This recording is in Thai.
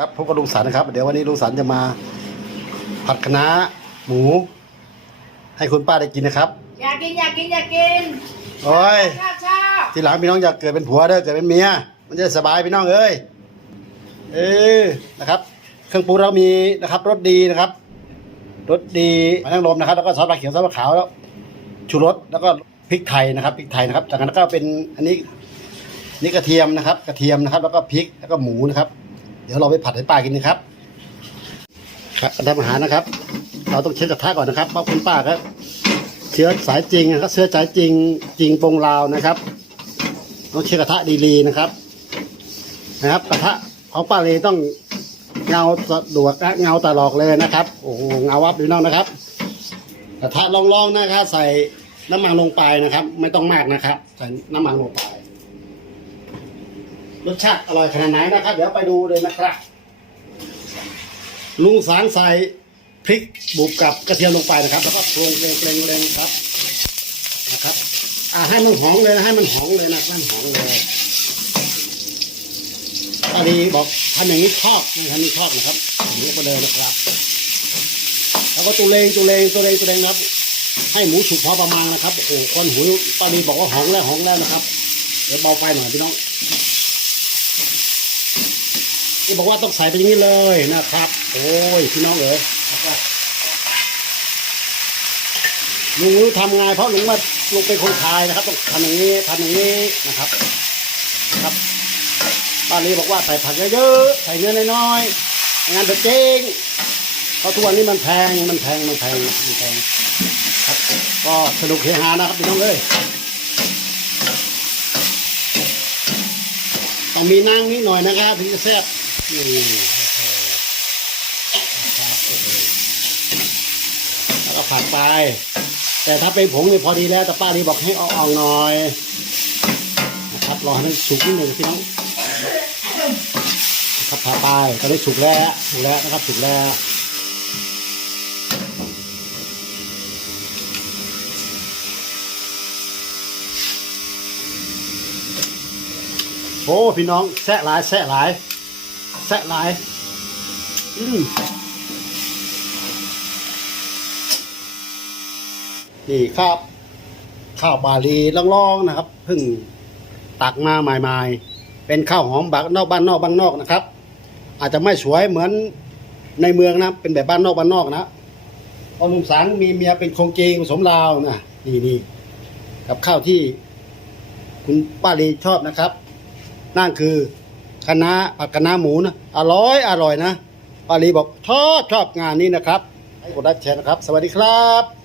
ครับพบกับลุงสันนะครับ เดี๋ยววันนี้ลุงสันจะมาผัดคะน้าหมู ให้คุณป้าได้กินนะครับ อยากกินอยากกินอยากกินโอ้ยชอบชอบทีหลังพี่น้องอยากเกิดเป็นผัวเด้อเกิดเป็นเมีย มันจะได้สบายพี่น้องเอ้ยเออนะครับ เครื่องปรุงเรามีนะครับรสดีนะครับรสดีมะนางรมนะครับ แล้วก็ซอสปลาเขียวซอสปลาขาวแล้วชูรสแล้วก็พริกไทยนะครับพริกไทยนะครับจากนั้นก็เป็นอันนี้นี่กระเทียมนะครับ กระเทียมนะครับ แล้วก็พริกแล้วก็หมูนะครับ เดี๋ยวเราไปผัดให้ป้ากินนะครับครับทำอาหารนะครับ เราต้องเช็ดกระทะก่อนนะครับเพราะคุณป้าครับเชื้อสายจริงนะครับเชื้อสายจริงจริงปงลาวนะครับต้องเช็ดกระทะดีๆนะครับ นะครับ กระทะของป้าเลยต้องเงาสะดวกและเงาตลอดเลยนะครับโอ้โหเงาวับดูน้องนะครับ กระทะลองๆนะครับ ใส่น้ำมันลงไปนะครับ ไม่ต้องมากนะครับ ใส่น้ำมันลงไป รสชาติอร่อยขนาดไหนนะครับ เดี๋ยวไปดูเลยนะครับ ลุงสารใส่พริกบุบกับกระเทียมลงไปนะครับ แล้วก็โครงเกรงๆๆครับนะครับอ่าให้มันหอมเลยนะให้มันหอมเลยนะให้มันหอมเลยตาดีบอกทำอย่างนี้ชอบทำนี้ชอบนะครับอย่างนี้ไปเลยนะครับ แล้วก็ตุเลงตุเลงตุเลงตุเลงครับ ให้หมูสุกพอประมาณนะครับโอ้โหคนหุยตาดีบอกว่าหอมแล้วหอมแล้วนะครับ เดี๋ยวเบาไฟหน่อยพี่น้อง ที่บอกว่าต้องใส่ไปอย่างนี้เลยนะครับ โอ้ยพี่น้องเอ๋ยลุงรู้ทำไงเพราะลุงมาลุงเป็นคนไทยนะครับ ต้องทำอย่างนี้ทำอย่างนี้นะครับ ครับป้าลีบอกว่าใส่ผักเยอะๆใส่เนื้อน้อยๆงั้นเดี๋ยวเจ๊งเพราะทุกวันนี้มันแพงมันแพงมันแพงมันแพงครับ ก็สนุกเฮฮานะครับพี่น้องเอ้ยต้องมีนั่งนิดหน่อยนะครับถึงจะแซ่บ นี่โอ้ครับโอ้โหแล้วก็ผัดไป แต่ถ้าเป็นผงนี่พอดีแล้วแต่ป้าลีบอกให้เอาออกหน่อยนะครับรอให้มันสุกนิดหนึ่งพี่น้องนะครับผัดไปตอนนี้สุกแล้วสุกแล้วนะครับสุกแล้วโอ้พี่น้องแซะหลายแซะหลาย แซะหลายอืมนี่ครับ ข้าวบาลีล่องๆนะครับเพิ่งตักมาใหม่ๆ เป็นข้าวหอมบักนอกบ้านนอกบ้านนอกนะครับ อาจจะไม่สวยเหมือนในเมืองนะ เป็นแบบบ้านนอกบ้านนอกนะพอลุงสันมีเมียเป็นคงจีผสมลาวนะนี่นี่กับข้าวที่คุณป้าลีชอบนะครับ นั่นคือ คณะผัดคณะหมูนะอร่อยอร่อยนะปาลีบอกชอบชอบงานนี้นะครับให้กดไลค์แชร์นะครับ สวัสดีครับ